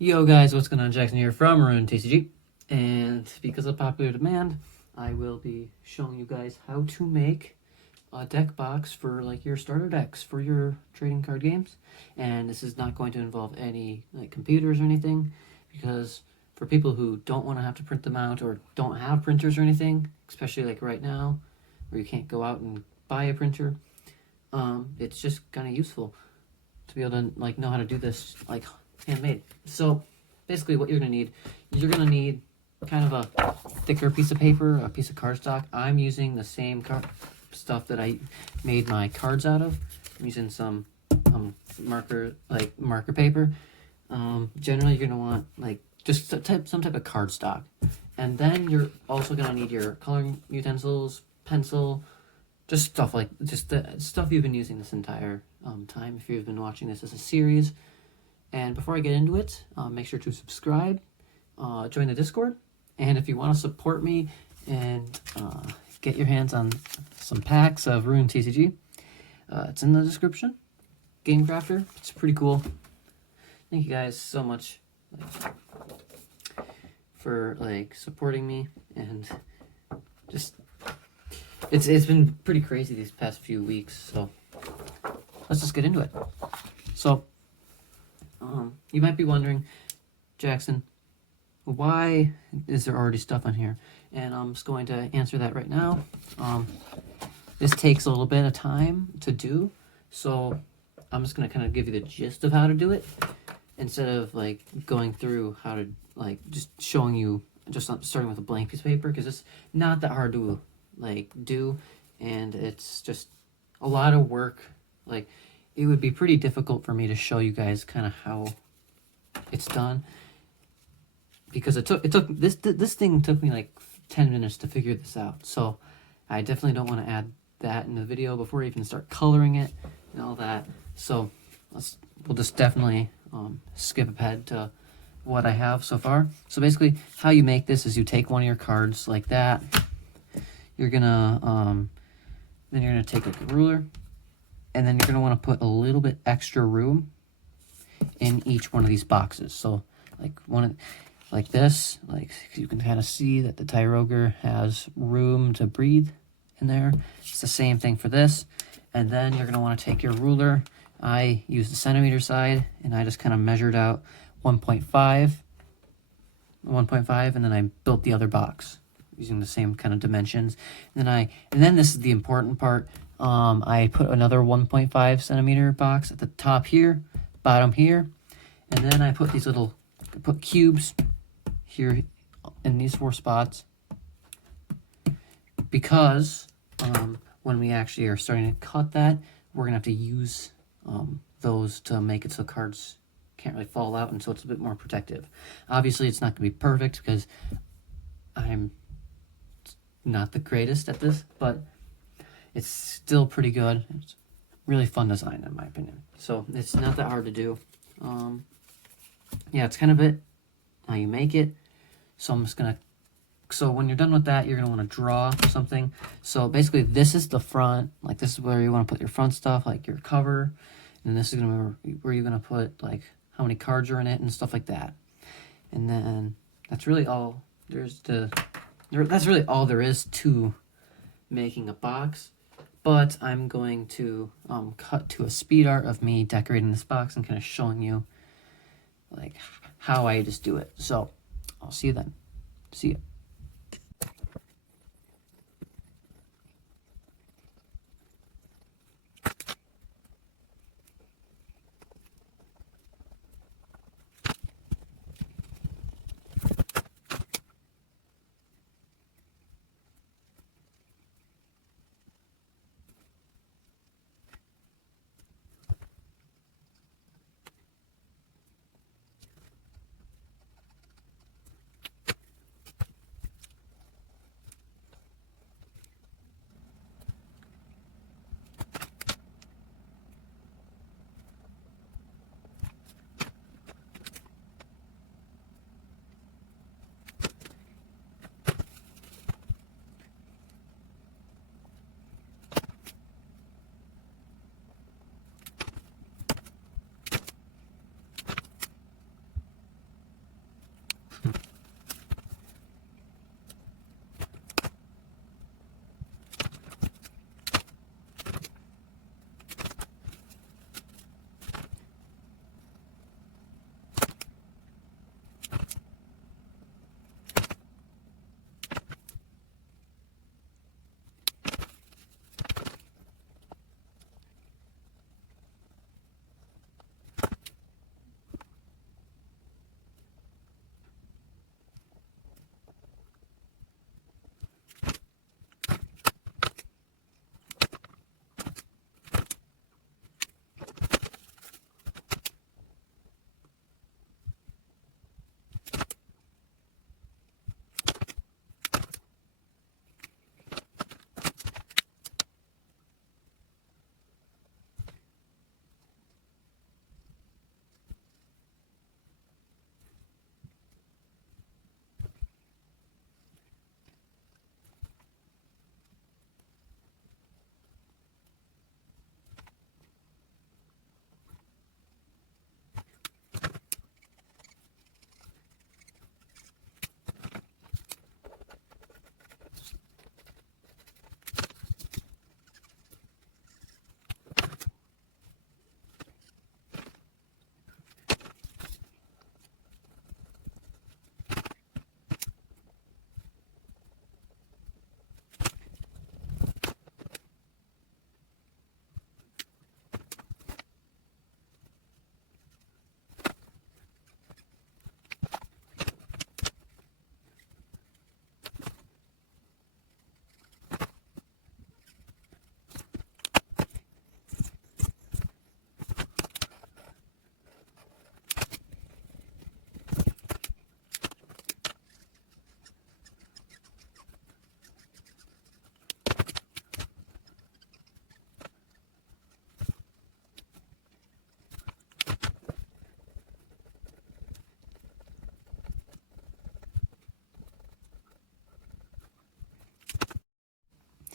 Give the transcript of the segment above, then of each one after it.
Yo guys, what's going on? Jackson here from HTCG, and because of popular demand, I will be showing you guys how to make a deck box for like your starter decks for your trading card games. And this is not going to involve any like computers or anything, because for people who don't want to have to print them out or don't have printers or anything, especially like right now where you can't go out and buy a printer, it's just kind of useful to be able to like know how to do this like handmade. So basically what you're gonna need kind of a thicker piece of paper, a piece of cardstock. I'm using the same stuff that I made my cards out of. I'm using some marker paper. Generally you're gonna want like just some type of cardstock, and then you're also gonna need your coloring utensils, pencil, just stuff like just the stuff you've been using this entire time if you've been watching this as a series. And before I get into it, make sure to subscribe, join the Discord, and if you want to support me and get your hands on some packs of Rune TCG, it's in the description. Game Crafter, it's pretty cool. Thank you guys so much for like supporting me, and just it's been pretty crazy these past few weeks. So let's just get into it. So you might be wondering, Jackson, why is there already stuff on here? And I'm just going to answer that right now. This takes a little bit of time to do, so I'm just going to kind of give you the gist of how to do it instead of like going through how to like just showing you just starting with a blank piece of paper, because it's not that hard to like do, and it's just a lot of work. Like, it would be pretty difficult for me to show you guys kind of how it's done, because it took this thing took me like 10 minutes to figure this out. So I definitely don't want to add that in the video before I even start coloring it and all that. So we'll just definitely skip ahead to what I have so far. So basically how you make this is you take one of your cards like that. You're gonna then you're gonna take like a ruler, and then you're going to want to put a little bit extra room in each one of these boxes. So like this, like you can kind of see that the Tyroger has room to breathe in there. It's the same thing for this. And then you're going to want to take your ruler. I used the centimeter side, and I just kind of measured out 1.5, and then I built the other box using the same kind of dimensions. And then this is the important part. I put another 1.5 centimeter box at the top here, bottom here, and then I put put cubes here in these 4 spots, because when we actually are starting to cut that, we're gonna have to use those to make it so cards can't really fall out, and so it's a bit more protective. Obviously it's not gonna be perfect because I'm not the greatest at this, but it's still pretty good. It's really fun design in my opinion. So it's not that hard to do. Yeah, it's kind of it how you make it. So I'm just gonna, so when you're done with that, you're gonna want to draw something. So basically this is the front, like this is where you want to put your front stuff, like your cover, and this is gonna be where you're gonna put like how many cards are in it and stuff like that. And then that's really all that's really all there is to making a box. But I'm going to cut to a speed art of me decorating this box and kind of showing you like how I just do it. So I'll see you then. See ya.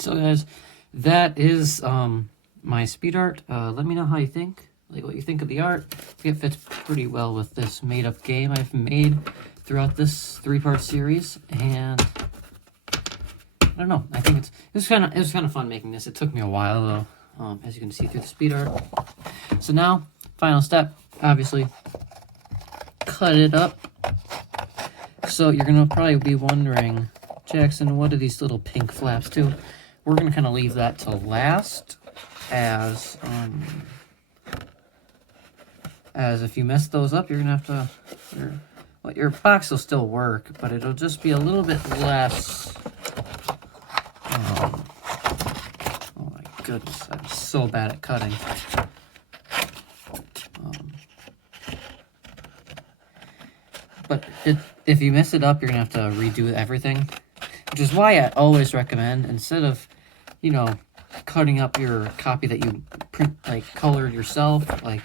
So guys, that is my speed art. Let me know how you think, like what you think of the art. I think it fits pretty well with this made up game I've made throughout this 3-part series, and I don't know, I think it was kind of fun making this. It took me a while though, as you can see through the speed art. So now, final step, obviously, cut it up. So you're gonna probably be wondering, Jackson, what do these little pink flaps do? We're gonna kind of leave that to last, as if you mess those up, you're gonna have to, your box will still work, but it'll just be a little bit less. Oh my goodness, I'm so bad at cutting. But if you mess it up, you're gonna have to redo everything, which is why I always recommend, instead of, you know, cutting up your copy that you print, like colored yourself, like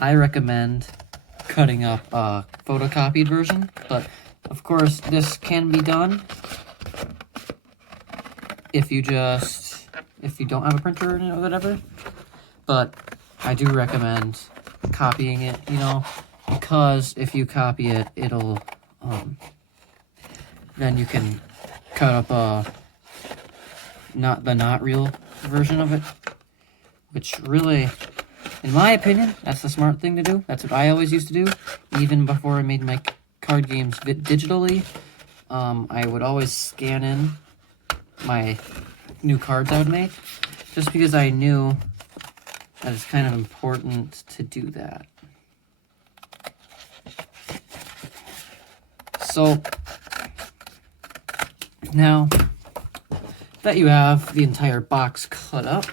I recommend cutting up a photocopied version. But of course, this can be done if you don't have a printer or whatever. But I do recommend copying it, you know, because if you copy it, it'll then you can cut up a not real version of it, which really, in my opinion, that's the smart thing to do. That's what I always used to do, even before I made my card games digitally. I would always scan in my new cards I would make, just because I knew that it's kind of important to do that. So now that you have the entire box cut up,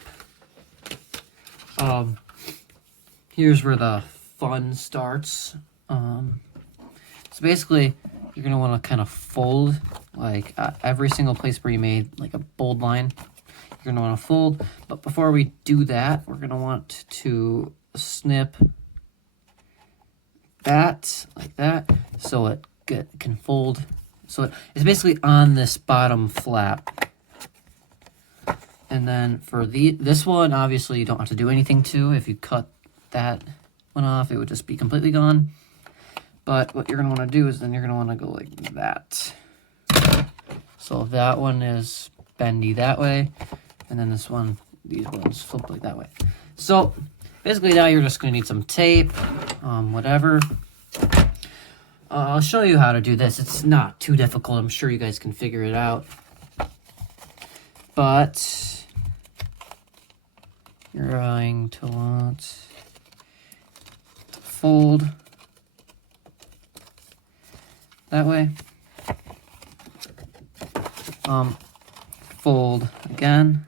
here's where the fun starts. So basically, you're gonna want to kind of fold, like every single place where you made like a bold line, you're gonna want to fold. But before we do that, we're gonna want to snip that like that, so it can fold. So it's basically on this bottom flap. And then for this one, obviously you don't have to do anything to. If you cut that one off, it would just be completely gone. But what you're going to want to do is then you're going to want to go like that. So that one is bendy that way, and then this one, these ones flip like that way. So basically now you're just going to need some tape, whatever. I'll show you how to do this. It's not too difficult. I'm sure you guys can figure it out. But you're going to want to fold that way. Fold again.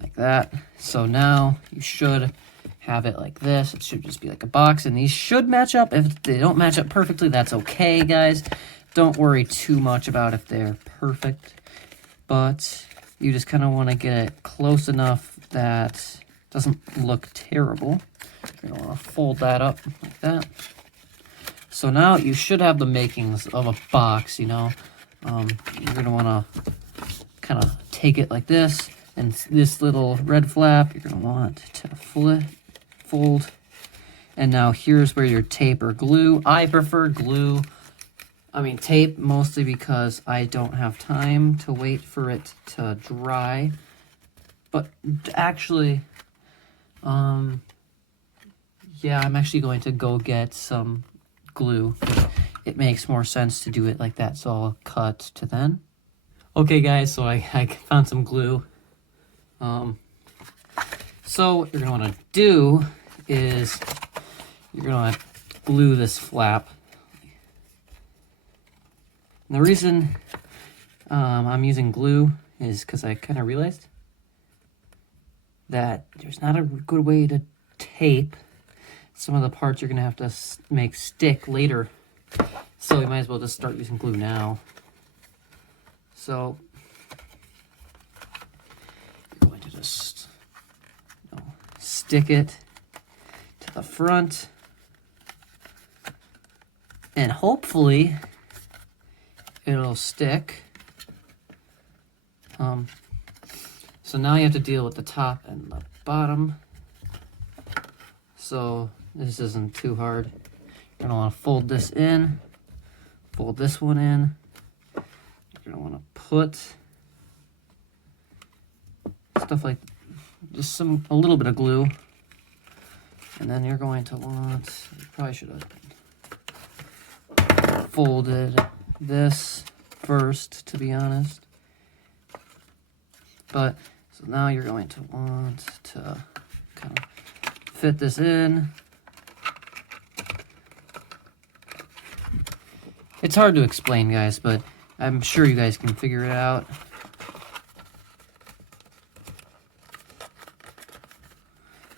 Like that. So now you should have it like this. It should just be like a box, and these should match up. If they don't match up perfectly, that's okay, guys. Don't worry too much about if they're perfect, but you just kind of want to get it close enough that it doesn't look terrible. You're going to want to fold that up like that. So now you should have the makings of a box, you know. You're going to want to kind of take it like this, and this little red flap, you're going to want to fold. And now here's where your tape or glue. I prefer tape, mostly because I don't have time to wait for it to dry. But actually, yeah, I'm actually going to go get some glue. It makes more sense to do it like that, so I'll cut to then. Okay guys, so I found some glue. So what you're going to want to do is you're going to want to glue this flap. And the reason I'm using glue is because I kind of realized that there's not a good way to tape some of the parts you're going to have to make stick later. So we might as well just start using glue now. So you're going to just stick it to the front, and hopefully it'll stick. So now you have to deal with the top and the bottom. So this isn't too hard. You're gonna want to fold this in, fold this one in. You're gonna want to put stuff like just a little bit of glue, and then you're going to want, you probably should have folded this first, to be honest. But so now you're going to want to kind of fit this in. It's hard to explain, guys, but I'm sure you guys can figure it out.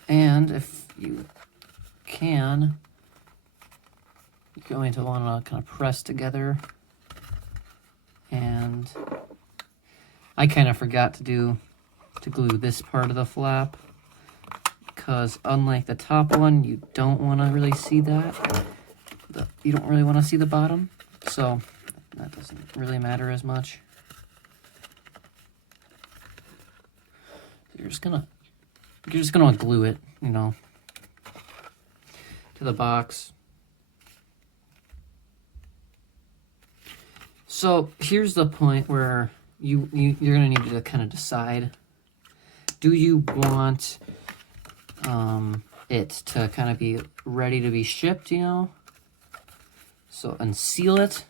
And if you can, you're going to want to kind of press together. And I kind of forgot to glue this part of the flap, because unlike the top one, you don't want to really see that. You don't really want to see the bottom, so that doesn't really matter as much. You're just gonna glue it, you know, to the box. So here's the point where you're gonna need to kind of decide: do you want it to kind of be ready to be shipped, you know? So, and seal it.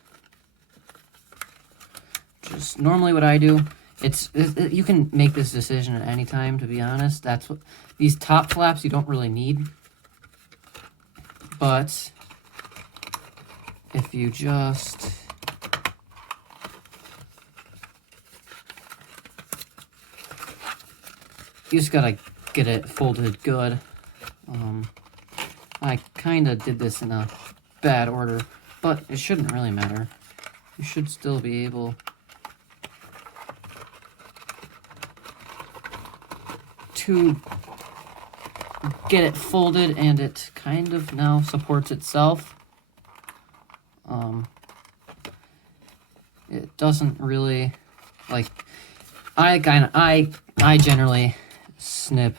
Just normally what I do, you can make this decision at any time, to be honest. That's what these top flaps you don't really need. But if you just gotta get it folded good. I kind of did this in a bad order, but it shouldn't really matter. You should still be able to get it folded, and it kind of now supports itself. It doesn't really, like, I generally snip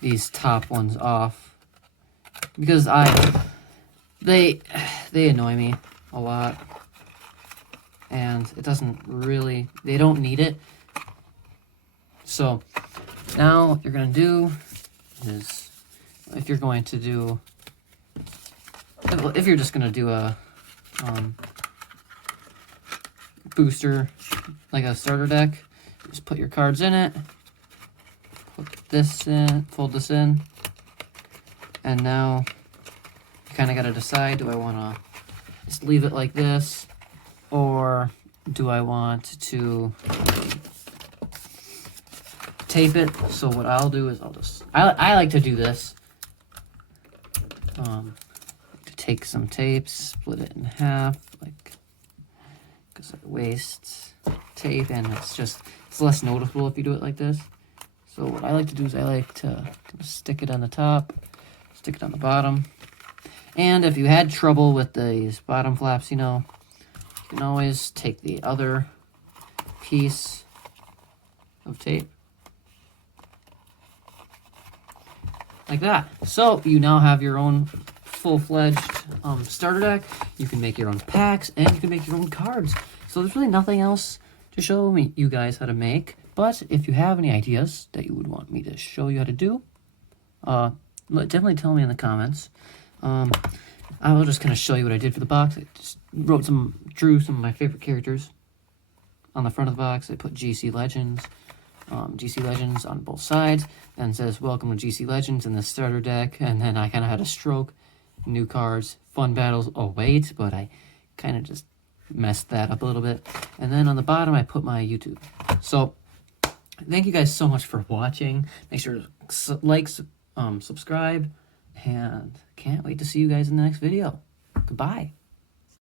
these top ones off because they annoy me a lot, and it doesn't really, they don't need it. So now what you're gonna do is, if you're just gonna do a booster, like a starter deck, just put your cards in it, put this in, fold this in, and now you kind of got to decide, do I want to just leave it like this, or do I want to tape it? So what I'll do is I like to do this. To take some tape, split it in half, like, because it wastes tape, and it's less noticeable if you do it like this. So what I like to do is I like to stick it on the top, stick it on the bottom. And if you had trouble with these bottom flaps, you know, you can always take the other piece of tape, like that. So you now have your own full-fledged starter deck. You can make your own packs, and you can make your own cards. So there's really nothing else to show you guys how to make. But if you have any ideas that you would want me to show you how to do, definitely tell me in the comments. I will just kind of show you what I did for the box. I just drew some of my favorite characters on the front of the box. I put GC Legends on both sides, and it says "Welcome to GC Legends" in the starter deck. And then I kind of had a stroke, new cards, fun battles. Oh wait, but I kind of just messed that up a little bit. And then on the bottom, I put my YouTube. So thank you guys so much for watching. Make sure to like, subscribe, and can't wait to see you guys in the next video. Goodbye.